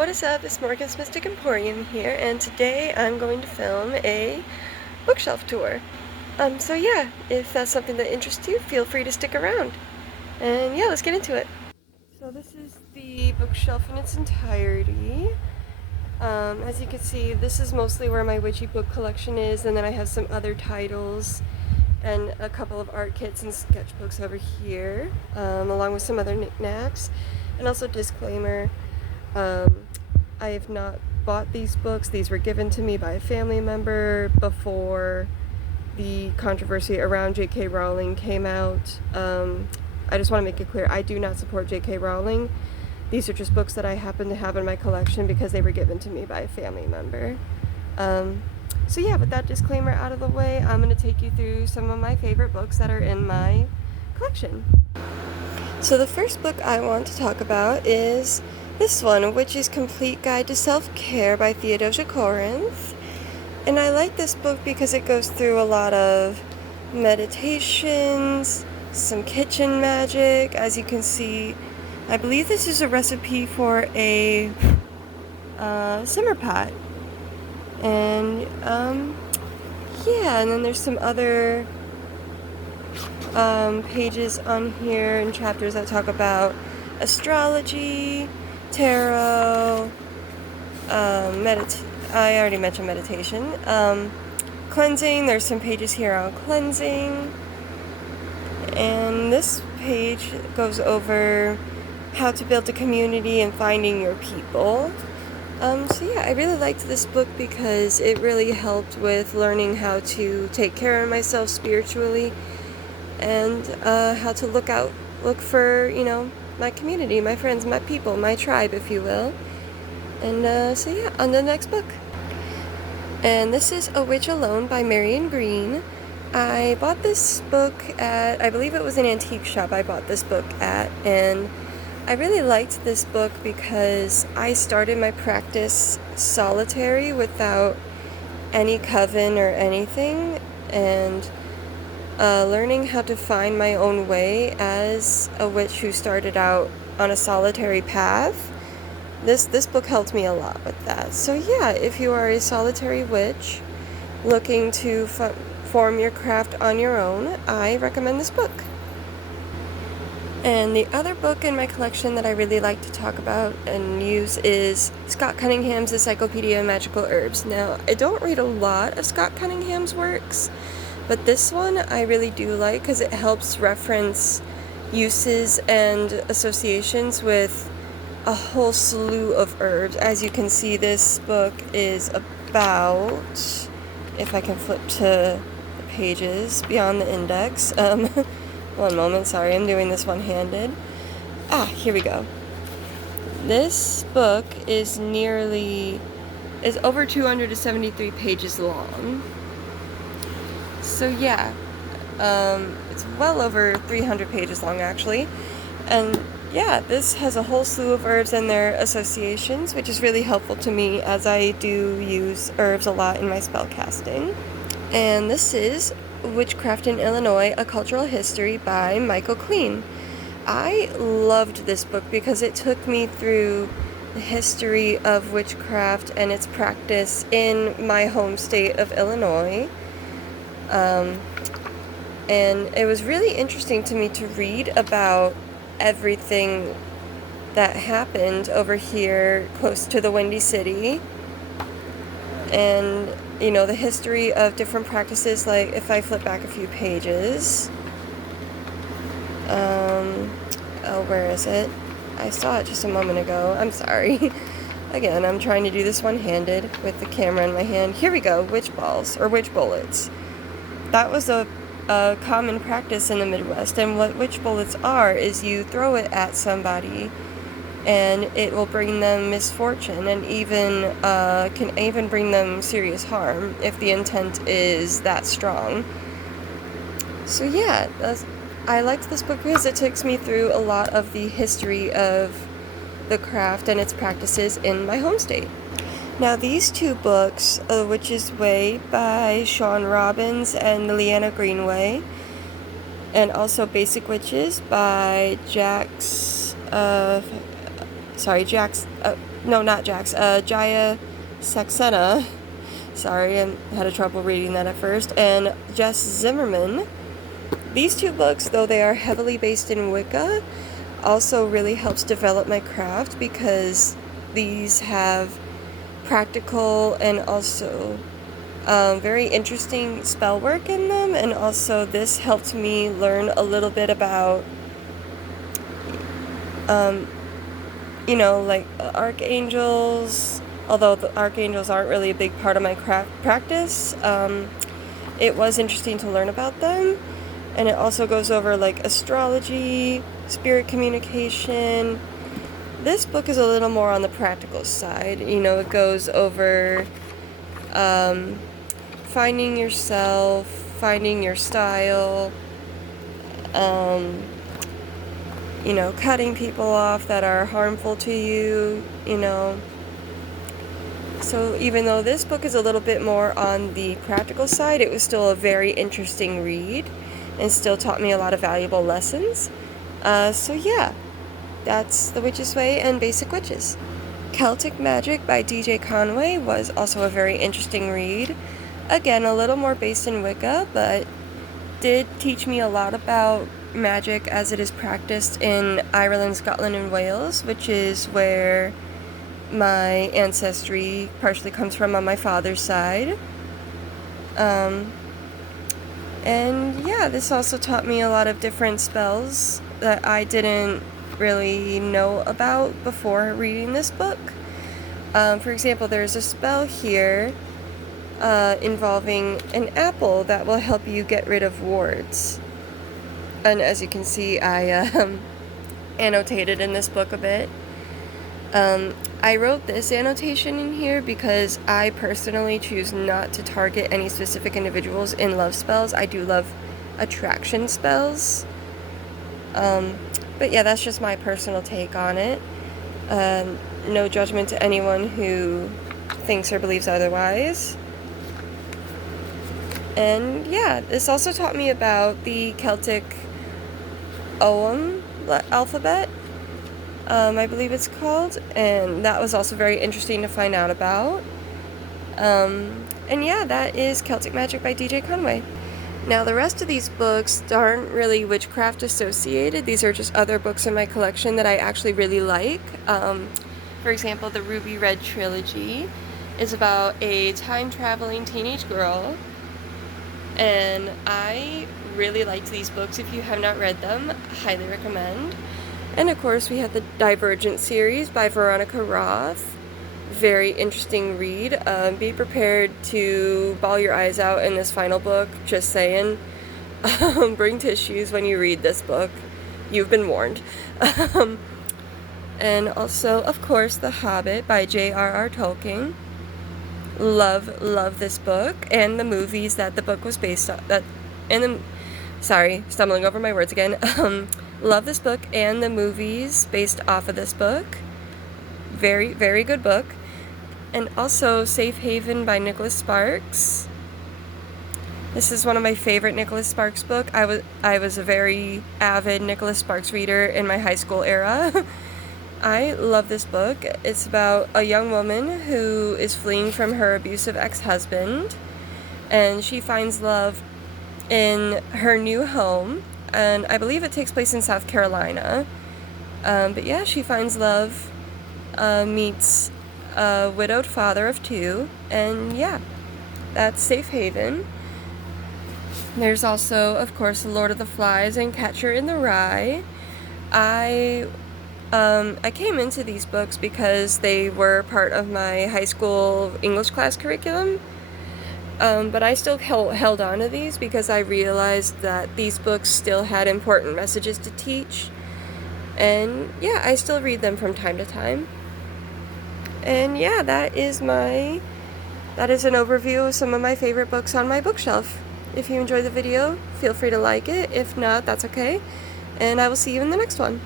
what is up? It's Morgan's Mystic Emporium here, and today I'm going to film a bookshelf tour. So yeah, if that's something that interests you, feel free to stick around. And yeah, let's get into it. So this is the bookshelf in its entirety. As you can see, this is mostly where my witchy book collection is, and then I have some other titles and a couple of art kits and sketchbooks over here, along with some other knickknacks. And also disclaimer, I have not bought these books. These were given to me by a family member before the controversy around J.K. Rowling came out. I just want to make it clear, I do not support J.K. Rowling. These are just books that I happen to have in my collection because they were given to me by a family member. So yeah, with that disclaimer out of the way, I'm going to take you through some of my favorite books that are in my collection. So the first book I want to talk about is this one, A Witch's Complete Guide to Self-Care by Theodosia Corinth. And I like this book because it goes through a lot of meditations, some kitchen magic. As you can see, I believe this is a recipe for a simmer pot. And yeah, and then there's some other pages on here and chapters that talk about astrology, tarot, I already mentioned meditation, cleansing. There's some pages here on cleansing, and this page goes over how to build a community and finding your people. So yeah, I really liked this book because it really helped with learning how to take care of myself spiritually and how to look for, my community, my friends, my people, my tribe, if you will. And so yeah, on to the next book. And this is A Witch Alone by Marion Green. I bought this book at, I believe it was an antique shop I bought this book at, and I really liked this book because I started my practice solitary without any coven or anything, and learning how to find my own way as a witch who started out on a solitary path. This book helped me a lot with that. So yeah, if you are a solitary witch looking to form your craft on your own, I recommend this book. And the other book in my collection that I really like to talk about and use is Scott Cunningham's Encyclopedia of Magical Herbs. Now, I don't read a lot of Scott Cunningham's works, but this one I really do like because it helps reference uses and associations with a whole slew of herbs. As you can see, this book is about, if I can flip to the pages beyond the index, one moment, sorry, I'm doing this one-handed. Here we go. This book is over 273 pages long. So yeah, it's well over 300 pages long actually. And yeah, this has a whole slew of herbs and their associations, which is really helpful to me as I do use herbs a lot in my spell casting. And this is Witchcraft in Illinois, A Cultural History by Michael Clean. I loved this book because it took me through the history of witchcraft and its practice in my home state of Illinois. And it was really interesting to me to read about everything that happened over here close to the Windy City, and the history of different practices. Like if I flip back a few pages, where is it? I saw it just a moment ago. I'm sorry. Again, I'm trying to do this one-handed with the camera in my hand. Here we go. Witch balls or witch bullets. That was a common practice in the Midwest, and what witch bullets are is you throw it at somebody and it will bring them misfortune and can even bring them serious harm if the intent is that strong. So yeah, I liked this book because it takes me through a lot of the history of the craft and its practices in my home state. Now these two books, The Witch's Way by Sean Robbins and Leanna Greenway, and also Basic Witches by no, not Jax, Jaya Saxena. Sorry, I had trouble reading that at first. And Jess Zimmerman. These two books, though they are heavily based in Wicca, also really helps develop my craft because these have practical and also very interesting spell work in them, and also this helped me learn a little bit about like archangels, although the archangels aren't really a big part of my practice. It was interesting to learn about them, and it also goes over like astrology, spirit communication. This book is a little more on the practical side. It goes over finding yourself, finding your style, cutting people off that are harmful to you, So even though this book is a little bit more on the practical side, it was still a very interesting read and still taught me a lot of valuable lessons. So yeah, that's The Witch's Way and Basic Witches. Celtic Magic by DJ Conway was also a very interesting read. Again, a little more based in Wicca, but did teach me a lot about magic as it is practiced in Ireland, Scotland, and Wales, which is where my ancestry partially comes from on my father's side. And yeah, this also taught me a lot of different spells that I didn't really know about before reading this book. For example, there's a spell here involving an apple that will help you get rid of wards. And as you can see, I annotated in this book a bit. I wrote this annotation in here because I personally choose not to target any specific individuals in love spells. I do love attraction spells. But yeah, that's just my personal take on it. No judgment to anyone who thinks or believes otherwise. And yeah, this also taught me about the Celtic Ogham alphabet, I believe it's called, and that was also very interesting to find out about. And yeah, that is Celtic Magic by DJ Conway. Now, the rest of these books aren't really witchcraft associated. These are just other books in my collection that I actually really like. For example, the Ruby Red Trilogy is about a time-traveling teenage girl, and I really liked these books. If you have not read them, highly recommend. And of course, we have the Divergent series by Veronica Roth. Very interesting read. Be prepared to bawl your eyes out in this final book, just saying. Bring tissues when you read this book. You've been warned. And also, of course, The Hobbit by J.R.R. Tolkien. Love this book and the movies that the book was based on. Sorry, stumbling over my words again. Love this book and the movies based off of this book. Very, very good book. And also Safe Haven by Nicholas Sparks. This is one of my favorite Nicholas Sparks book. I was a very avid Nicholas Sparks reader in my high school era. I love this book. It's about a young woman who is fleeing from her abusive ex-husband, and she finds love in her new home, and I believe it takes place in South Carolina. But yeah, she finds love, meets a widowed father of two, and yeah, that's Safe Haven. There's also, of course, The Lord of the Flies and Catcher in the Rye. I came into these books because they were part of my high school English class curriculum, but I still held on to these because I realized that these books still had important messages to teach, and yeah, I still read them from time to time. And yeah, that is an overview of some of my favorite books on my bookshelf. If you enjoyed the video, feel free to like it. If not, that's okay, and I will see you in the next one.